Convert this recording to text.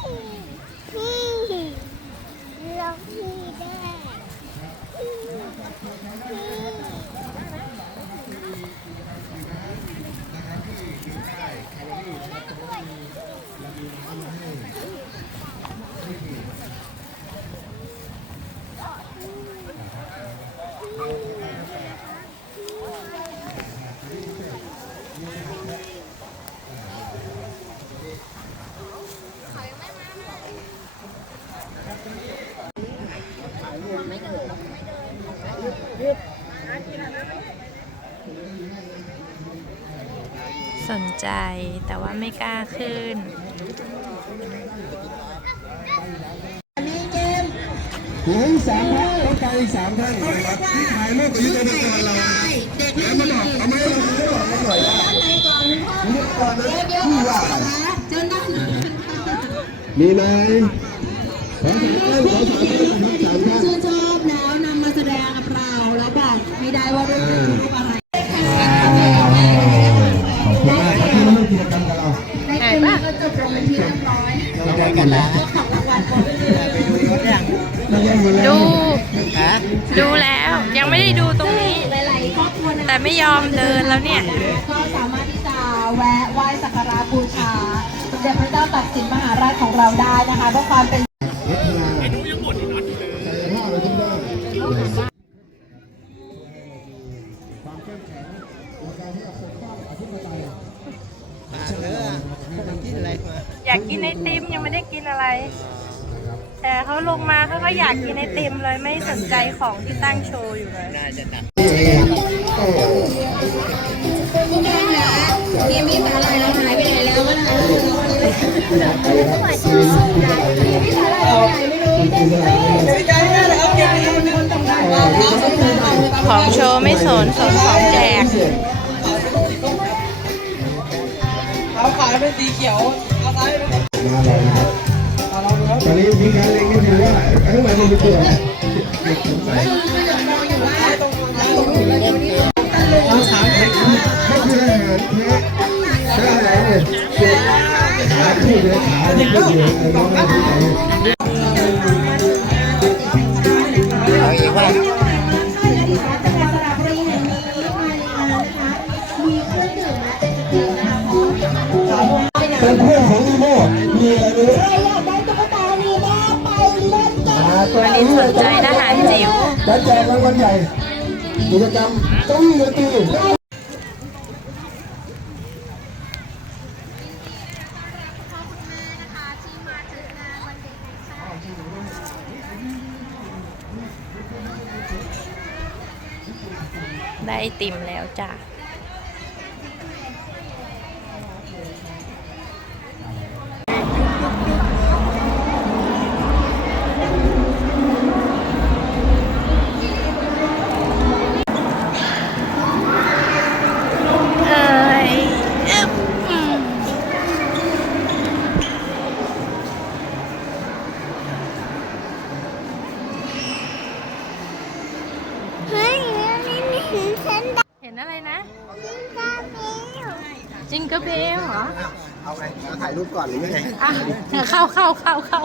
พี่ลองพี่ได้ สนใจแต่ว่าไม่กล้าขึ้นเหลืออีกสามท่านต้องการอีกสามท่านนะครับที่ถ่ายรูปกับยุทธนาการเราแล้วมาบอกเอาไหมเราไม่บอกกันหน่อยว่ายุทธการนั้นผู้ว่ามีไหมขอสามท่านขอสามท่าน กิจกรรมกับเราในคืนนี้ก็จบลงเป็นที่เรียบร้อยเราได้กันแล้วของรางวัลบนเรือเราได้หมดแล้วดูดูแล้วยังไม่ได้ดูตรงนี้หลายๆครอบครัวนะแต่ไม่ยอมเดินแล้วเนี่ยก็สามารถที่จะแวะไหว้สักการะบูชาสมเด็จพระเจ้าตากสินมหาราชของเราได้นะคะเพื่อความเป็นพัฒนาไอ้ดูยังหมดอีกนัดเลยภาพเราต้องได้ความเข้มแข็งในการที่จะปกป้องอธิปไตย อยากกินไอติมยังไม่ได้กินอะไร แต่เขาลงมาเขาก็อยากกินไอติมเลยไม่สนใจของที่ตั้งโชว์อยู่เลยทีมพี่สาลายเราหายไปไหนแล้ววะนะของโชว์ไม่สนสนของแจกเขาขายเป็นสี เขียวเอาซ้ายเป็นมาเลยนะครับตอนนี้มีการเล็งกันอยู่ว่าข้งหมดมันเป็นตัวเรเอาสามเอ็กซ์ก็คืออาหารแท้แท้อะไรเนี่ยเด็กขาที่เลยขาที่เป็นอยู่ ใครอยากได้ตุ๊กตาลีน่าไปเล่นกันวันนี้สนใจทหารจิ๋ว และแจกรางวัลใหญ่กิจกรรมต้องมีดนตรีได้ติมแล้วจ้ะ ห็นอะไรนะกาเบลจิงเกอร์เบลเหรอ เอาไงถ่ายรูปก่อนหรือไงอะเข้าเข้าเข้าเข้า